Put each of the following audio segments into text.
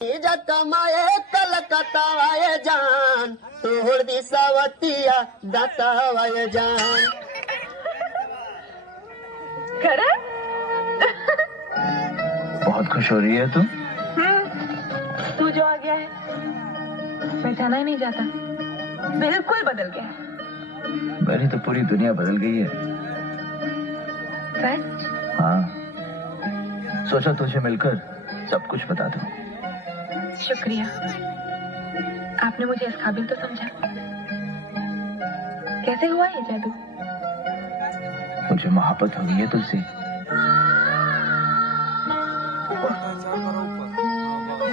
कमाए कलकत्ता वाये जान तोड़ दी सावतिया दाता वाये जान खरा बहुत खुश हो रही है तू। तू जो आ गया है पहचाना ही नहीं जाता, बिल्कुल बदल गया है। मेरी तो पूरी दुनिया बदल गई है। सच? हाँ, सोचा तुझे मिलकर सब कुछ बता दूं। शुक्रिया, आपने मुझे इस काबिल तो समझा। कैसे हुआ ये जादू? मुझे मोहब्बत हो गई है तुझसे।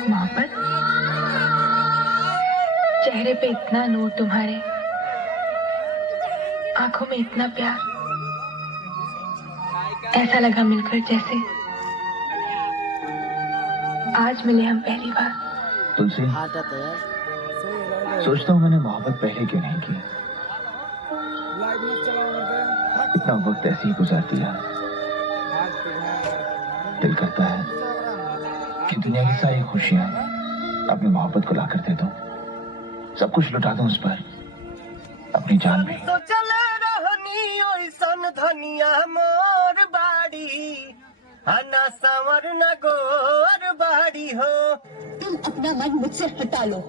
मोहब्बत? चेहरे पे इतना नूर तुम्हारे, आंखों में इतना प्यार, ऐसा लगा मिलकर जैसे आज मिले हम पहली बार। तुलसी, सोचता हूँ मैंने मोहब्बत पहले क्यों नहीं की। इतना वक्त ऐसे ही गुजार दिया। दिल करता है कि दुनिया की सारी खुशियां अपनी मोहब्बत को लाकर दे दूं, सब कुछ लुटा दूं उस पर, अपनी जान भी। तो चले रहनी ओइसन धनिया मोर बाड़ी ना संवर न गोर बाड़ी हो। तुम अपना मन मुझसे हटा लो,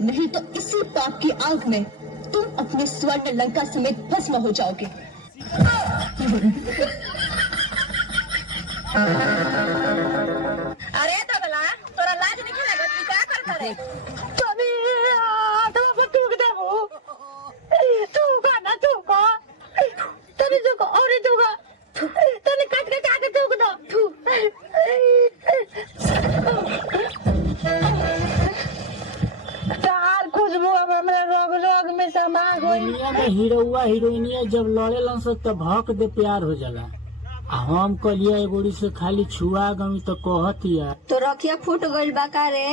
नहीं तो इसी पाप की आग में तुम अपने स्वर्ण लंका समेत भस्म हो जाओगे। अरे तबला, तोरा लाज नहीं लगा? तू क्या करता रे? तभी आत्मा पर थूक दे वो, थूका ना थूका, तभी थूका और थूका, तभी काट के आगे थूक दो। तार खुशबू अब हमारे रोग रोग में समा गई। दुनिया में हीरोआ हीरोइनिया जब लड़े लन सब तब हक दे प्यार हो जाला। आ हम कलिया एगोड़ी से खाली छुआ गई तो कहतिया तो रखिया फूट गइल बा का रे।